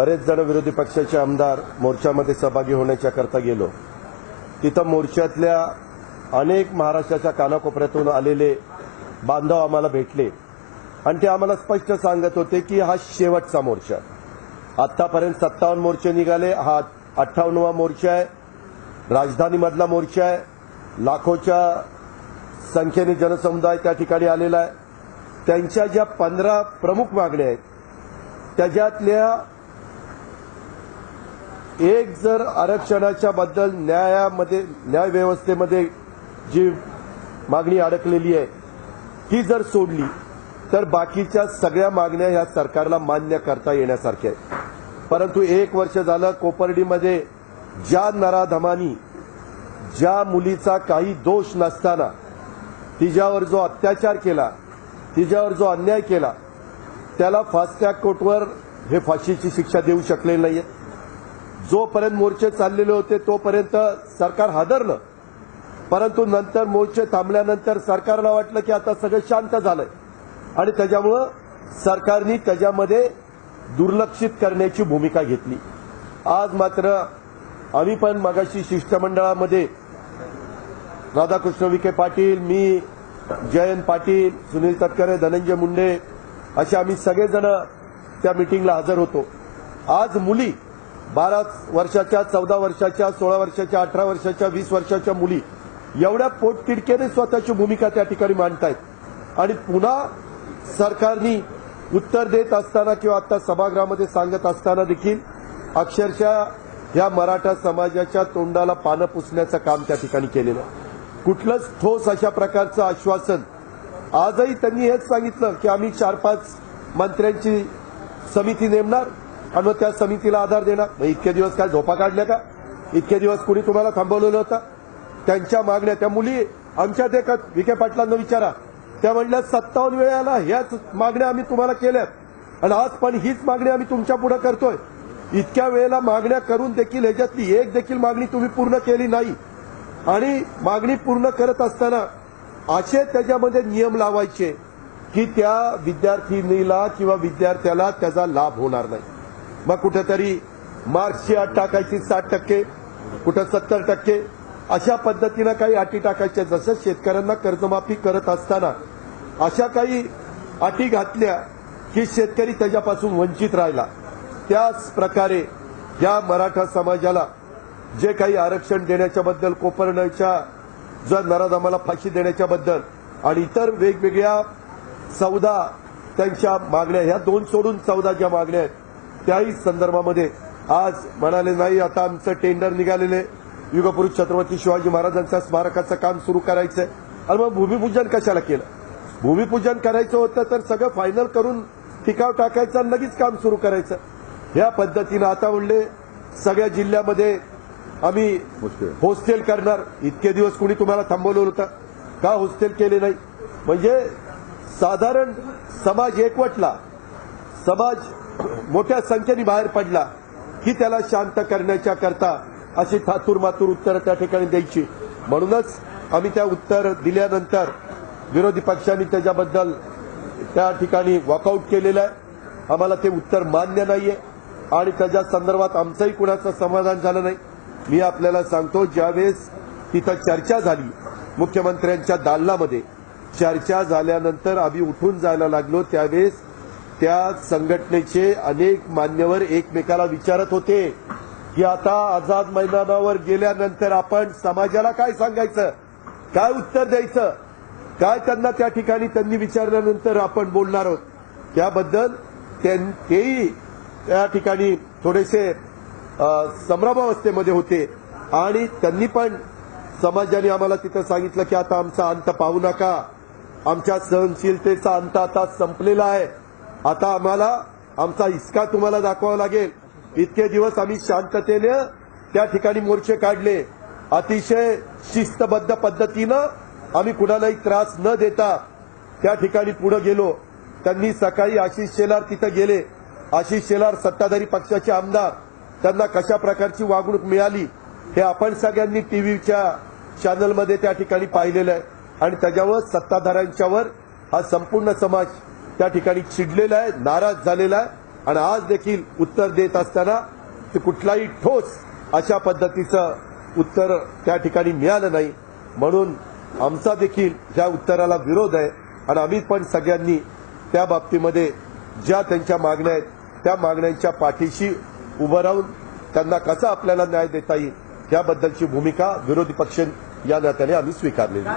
बरेच जण विरोधी पक्षाचे आमदार मोर्चामध्ये सहभागी होण्याच्या करता गेलो. तिथं मोर्चातल्या अनेक महाराष्ट्राच्या कानाकोपऱ्यातून आलेले बांधव आम्हाला भेटले. आणि ते आम्हाला स्पष्ट सांगत होते की हा शेवटचा मोर्चा. आतापर्यंत सत्तावन्न मोर्चे निघाले. हा अठ्ठावन्नवा मोर्चा आहे. राजधानीमधला मोर्चा आहे. लाखोच्या संख्येने जनसमुदाय त्या ठिकाणी आलेला आहे. त्यांच्या ज्या पंधरा प्रमुख मागण्या आहेत त्याच्यातल्या एक जर आरक्षणाच्या बद्दल न्यायामध्ये न्यायव्यवस्थेमध्ये जी मागणी अडकलेली आहे ती जर सोडली तर बाकीच्या सगळ्या मागण्या ह्या सरकारला मान्य करता येण्यासारख्या आहेत. परंतु एक वर्ष झालं कोपर्डीमध्ये ज्या नराधमानी ज्या मुलीचा काही दोष नसताना तिच्यावर जो अत्याचार केला तिच्यावर जो अन्याय केला त्याला फास्ट ट्रॅक कोर्टवर हे फाशीची शिक्षा देऊ शकले नाहीये. जोपर्यंत मोर्चे चाललेले होते तोपर्यंत सरकार हादरलं. परंतु नंतर मोर्चे थांबल्यानंतर सरकारला वाटलं की आता सगळं शांत झालंय. आणि त्याच्यामुळं सरकारने त्याच्यामध्ये दुर्लक्षित करण्याची भूमिका घेतली. आज मात्र आम्ही पण मगाशी शिष्टमंडळामध्ये राधाकृष्ण विखे पाटील मी जयंत पाटील सुनील तटकरे धनंजय मुंडे असे आम्ही सगळेजण त्या मिटिंगला हजर होतो. आज मुली बारा वर्षाच्या चौदा वर्षाच्या सोळा वर्षाच्या अठरा वर्षाच्या वीस वर्षाच्या मुली एवढ्या पोटतिडकेने स्वतःची भूमिका त्या ठिकाणी मांडतायत. आणि पुन्हा सरकारनी उत्तर देत असताना किंवा आता सभागृहामध्ये सांगत असताना देखील अक्षरशः या मराठा समाजाच्या तोंडाला पानं पुसण्याचं काम त्या ठिकाणी केलेलं कुठलंच ठोस अशा प्रकारचं आश्वासन आजही त्यांनी हेच सांगितलं की आम्ही चार पाच मंत्र्यांची समिती नेमणार आणि मग त्या समितीला आधार देणार. मग इतके दिवस काय झोपा काढल्या का? इतके दिवस कुणी तुम्हाला थांबवलेलं होतं? त्यांच्या मागण्या त्या मुली आमच्या देखत विखे पाटलांना विचारा. त्या म्हणल्या सत्तावन्न वेळेला ह्याच मागण्या आम्ही तुम्हाला केल्यात. आणि आज पण हीच मागणी आम्ही तुमच्यापुढे करतोय. इतक्या वेळेला मागण्या करून देखील ह्याच्यातली एक देखील मागणी तुम्ही पूर्ण केली नाही. आणि मागणी पूर्ण करत असताना असे त्याच्यामध्ये नियम लावायचे की त्या विद्यार्थिनीला किंवा विद्यार्थ्याला त्याचा लाभ होणार नाही. मग कुठेतरी मार्क्सची अट टाकायची साठ टक्के कुठं सत्तर टक्के अशा पद्धतीनं काही अटी टाकायच्या. जसं शेतकऱ्यांना कर्जमाफी करत असताना अशा काही अटी घातल्या की शेतकरी त्याच्यापासून वंचित राहिला. त्याच प्रकारे या मराठा समाजाला जे काही आरक्षण देण्याच्या बद्दल कोपरण्याच्या जर नराधामाला फाशी देण्याच्या बद्दल आणि इतर वेगवेगळ्या चौदा त्यांच्या मागण्या ह्या दोन सोडून चौदा ज्या मागण्या आहेत त्याही संदर्भामध्ये आज म्हणाले नाही आता आमचं टेंडर निघालेले युगपुरुष छत्रपती शिवाजी महाराजांच्या स्मारकाचं काम सुरू करायचंय. आणि मग भूमिपूजन कशाला केलं? भूमिपूजन करायचं होतं तर सगळं फायनल करून टिकाव टाकायचं आणि लगेच काम सुरू करायचं. ह्या पद्धतीनं आता म्हणले सगळ्या जिल्ह्यामध्ये आम्ही हॉस्टेल करणार. इतके दिवस कुणी तुम्हाला थांबवलं होतं. का हॉस्टेल केले नाही? म्हणजे साधारण समाज एकवटला. समाज मोठ्या संख्येने बाहेर पडला की त्याला शांत करण्याच्या करता अशी थातूर मातूर उत्तरं त्या ठिकाणी द्यायची. म्हणूनच आम्ही त्या उत्तर दिल्यानंतर विरोधी पक्षांनी त्याच्याबद्दल त्या ठिकाणी वॉकआउट केलेलं आहे. आम्हाला ते उत्तर मान्य नाहीये आणि त्याच्या संदर्भात आमचंही कुणाचं समाधान झालं नाही. मी आपल्याला सांगतो ज्यावेळेस तिथं चर्चा झाली मुख्यमंत्र्यांच्या दालनामध्ये चर्चा झाल्यानंतर आम्ही उठून जायला लागलो त्यावेळेस त्या संघटनेचे अनेक मान्यवर एकमेकाला विचारत होते की आता आझाद मैदानावर गेल्यानंतर आपण समाजाला काय सांगायचं? काय उत्तर द्यायचं? काय त्यांना त्या ठिकाणी त्यांनी विचारल्यानंतर आपण बोलणार आहोत? त्याबद्दल तेही त्या ठिकाणी थोडेसे संभ्रमावस्थेमध्ये होते. आणि त्यांनी पण समाजाने आम्हाला तिथं सांगितलं की आता आमचा अंत पाहू नका. आमच्या सहनशीलतेचा अंत आता संपलेला आहे. आता आम्हाला आमचा हिसका तुम्हाला दाखवावा लागेल. इतके दिवस आम्ही शांततेनं त्या ठिकाणी मोर्चे काढले. अतिशय शिस्तबद्ध पद्धतीनं आम्ही कुणालाही त्रास न देता त्या ठिकाणी पुढे गेलो. त्यांनी सकाळी आशिष शेलार तिथं गेले. आशिष शेलार सत्ताधारी पक्षाचे आमदार. त्यांना कशा प्रकारची वागणूक मिळाली हे आपण सगळ्यांनी टीव्हीच्या चॅनलमध्ये त्या ठिकाणी पाहिलेलं आहे. आणि त्याच्यावर सत्ताधाऱ्यांच्यावर हा संपूर्ण समाज त्या ठिकाणी चिडलेला आहे नाराज झालेला आहे आणि आज देखील उत्तर देत असताना ते कुठलाही ठोस अशा पद्धतीचं उत्तर त्या ठिकाणी मिळालं नाही. म्हणून आमचा देखील या उत्तराला विरोध आहे आणि आम्ही पण सगळ्यांनी त्या बाबतीमध्ये ज्या त्यांच्या मागण्या आहेत त्या मागण्यांच्या पाठीशी उभं राहून त्यांना कसा आपल्याला न्याय देता येईल याबद्दलची भूमिका विरोधी पक्ष या नात्याने आम्ही स्वीकारलेली